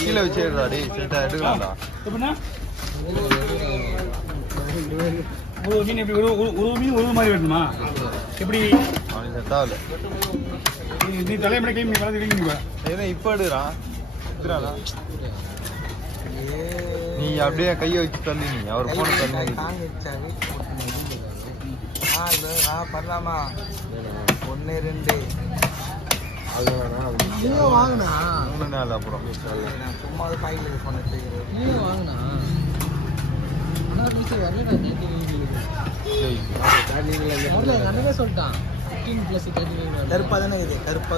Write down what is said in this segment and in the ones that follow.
கீழே வச்சு எடுக்கலாம்டா. ஒரு மீன் எப்படி ஒரு மீன் ஒரு மாதிரி வேணுமா? எப்படி நீ தலைமுறை கிளம்பி நீ வளர்ந்து கிளம்பி ஏன்னா இப்போ எடுக்கிறான் நீ அப்படியே கையை வச்சு தள்ளி நீ அவர் போன தள்ளி பண்ணலாமா? 1 2 வாங்கினா அப்புறம் சும்மா கையில் பண்ண வாங்கினா சொல்லிட்டான். கருப்பா தானே இது, கருப்பா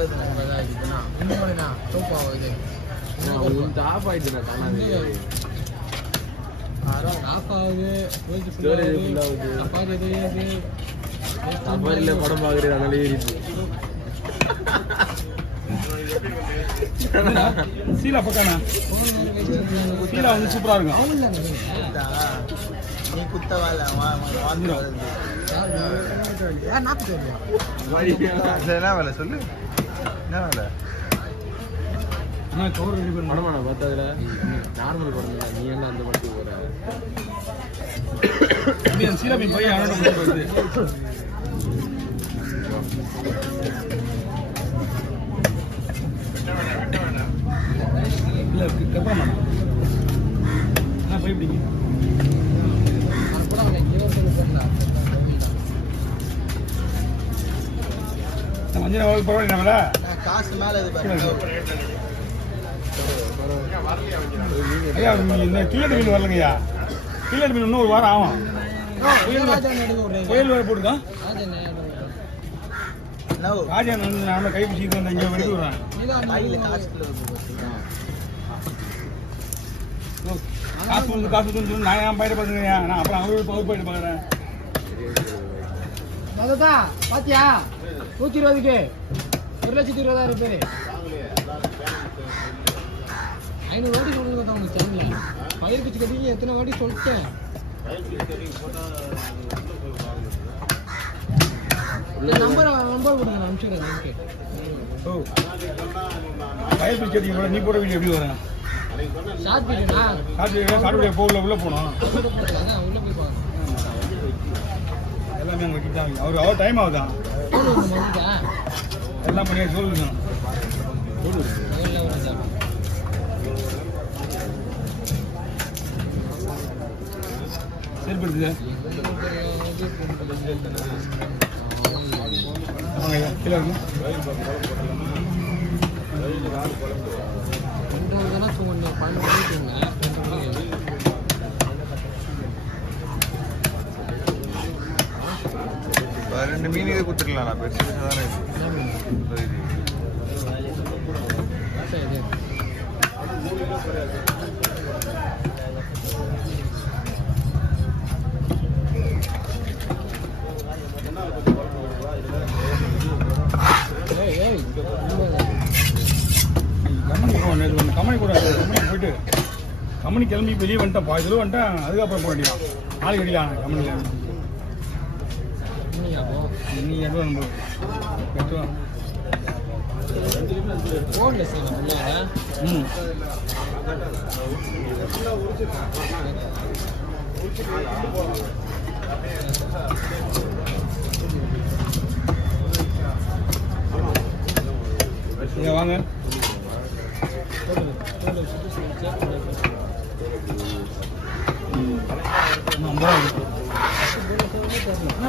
படம் பாக்குறது அதனால ஏறிச்சு. சீலா பக்கானா சீலா வந்து சூப்பரா இருக்கும். நீ குத்த வேலை என்ன வேலை சொல்லு, என்ன வேலை? படமான பார்த்ததுல நார்மல் படம் நீ என்ன அந்த படத்துக்கு போற? சீலா மீன் போய் அவனோட இல்லை கப்பமா போய் பிடிங்க. மஞ்சள் பரவாயில்ல நம்மள காசு மேலே ஐயா இந்த கில்லட் மீன் வரலங்கய்யா. கில்லட் மீன் இன்னும் ஒரு வாரம் ஆகும். புயல் வேறு போட்டுருக்கான். ராஜா நான் கை பிடிச்சிட்டு வந்தேன். இங்கே எடுத்து விடுறேன். காசு வந்து நான் ஏன் பயிர் பண்ணுறேன். நான் அப்புறம் அவங்க பகுப்பு போயிட்டு பார்க்குறேன். பாத்தியா 120க்கு 1,20,000 பேர் 500 வாட்டி சொல்லுங்க. அவங்க சேனல் பயிர் பிச்சு கட்டிங்க எத்தனை வாட்டி சொல்லிட்டேன். நம்பர் கொடுங்க, அனுப்பிச்சுடுறேன். ஓ பயிர் பிச்சு கட்டிங்க கூட நீ போட வீடியோ எப்படி வரேன்? ஷார்ட் வீடியோண்ணா. ஷார்ட் வீடியோ காட்டுடைய உள்ளே போனோம். உள்ளே போய் பாருங்க. எல்லாமே அங்கே கிட்ட அவர் டைம் ஆகுதான். எல்லாம் பண்ணியா சொல்லுங்க. சரிப்படுத்துங்க. ஆமாங்கய்யா கிலோ ரெண்டு மீன் இதை கொடுத்துருக்கலாம். நான் பெருசு தானே கம்பெனி கூட போயிட்டு கம்பெனி கிளம்பி வெளியே வந்துட்டேன். பாதியில் வந்துட்டேன். அதுக்கப்புறம் போக வேண்டியதான். நாளைக்கு வெடிக்கலாம் கம்பெனியில். நீ எவ்வளோ நம்ம கட்டுவோம். இங்கே வாங்க.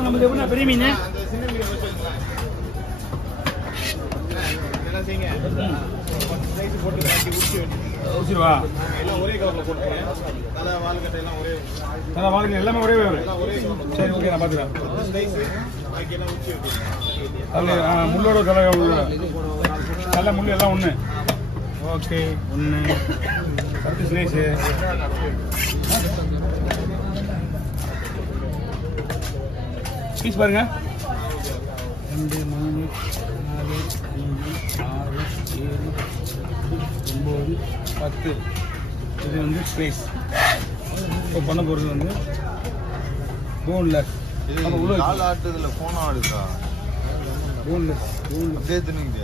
நமக்கு எப்படின்னா பெரிய மீன் ஊசிடுவா. வாழ்க்கை எல்லாமே ஒரே சரி ஓகே நான் பார்த்துக்கிறேன். அதில் முள்ளோட நல்ல முள் எல்லாம் ஒன்று. ஓகே ஒன்று பத்து ஸ்லைஸு. பீஸ் பாருங்க. 2 3 4 5 6 7 8 9 10. இது வந்து ஸ்பேஸ். இப்போ பண்ண போகிறது வந்து போன்லெஸ். இது அப்போ உள்ள கால் ஆட்டுதுல ஃபோன் ஆடுதா போன்லெஸ் அப்படியே தின்னுங்க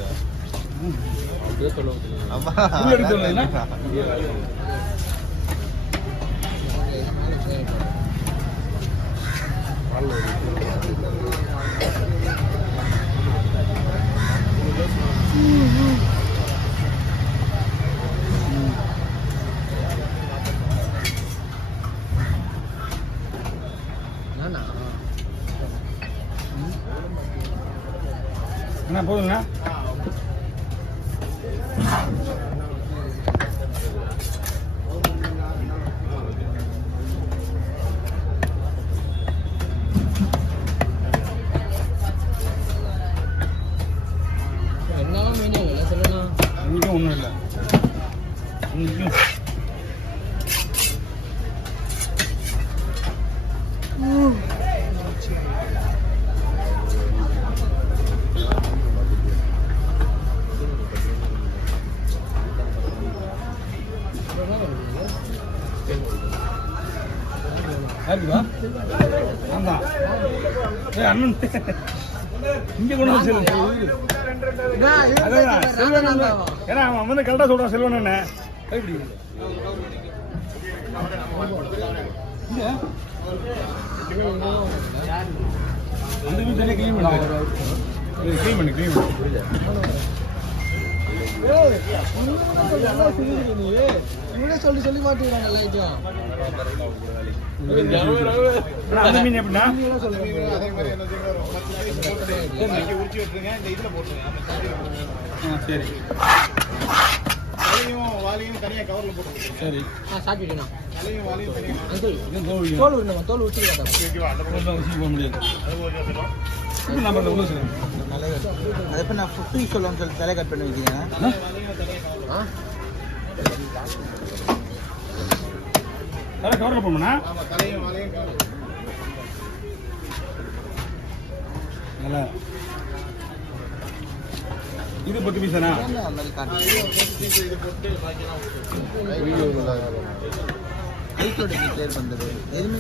அம்மா உள்ள எடுத்து வரல என்ன போதுங்கண்ணா. என்னாலும் மெனு இல்லை சொல்லணும். இங்கேயும் ஒன்றும் இல்லை. இங்கேயும் யாருக்குதா? ஆமா. அண்ணன் இங்கே கொண்டு வந்து செல்வன். அதான் செல்வன். ஏன்னா அவன் வந்து கரெக்டாக சொல்கிறான் செல்வன் என்ன எப்படி அந்த வீட்டு தனியாக க்ளீன் பண்ணு. க்ளீன் பண்ணு க்ளீன் பண்ணு. சொல்லி சொல்லி மாட்டேங்கிறாங்க எல்லாத்தையும். அந்த மீன் எப்படின்னா சரி சரி சாப்பிட்டுட்டேண்ணா தோல் விடணும். தோல் விட்டுருக்காங்க போக முடியாது. நம்ம அந்த உள்ள சொல்லுங்க. அதை இப்போ நான் 50 சொல்லலாம்னு சொல்லி தலை கட் பண்ணி வைக்கிறேன். தலை கவரில் போகணும்னா நல்லா இது 10 பீஸ் தானா? அந்த மாதிரி காட்டு ஐஸோட கிளியர் பண்ணுறது எதுவுமே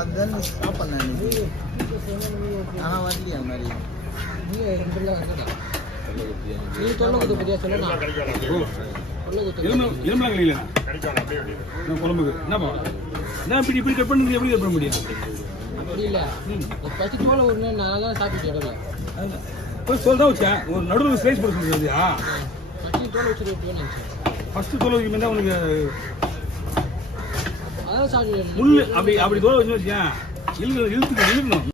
அதுதான் ஸ்டாப் பண்ணேன் இன்னைக்கு. ஆனால் வரலையா அந்த மாதிரி நீ தொல்லை குத்து பற்றியா சொல்லணும். எலும்புலாம் கிடைக்கல குழம்புக்கு என்னப்பா என்ன இப்படி இப்படி கட் பண்ணி எப்படி கட் பண்ண முடியும்? அப்படி இல்லை பசி தோலை ஒரு நான் தான் சாப்பிட்டு இடல சொல்லிதான் வச்சேன். ஒரு நடுவில் ஸ்லைஸ் போட சொல்லியா? பசி தோலை வச்சுட்டு நினச்சேன். ஃபஸ்ட்டு தோலை வைக்கும் தான் உனக்கு அதான் சாப்பிட்டு முள் அப்படி அப்படி தோலை வச்சு வச்சேன் இழுக்கணும்.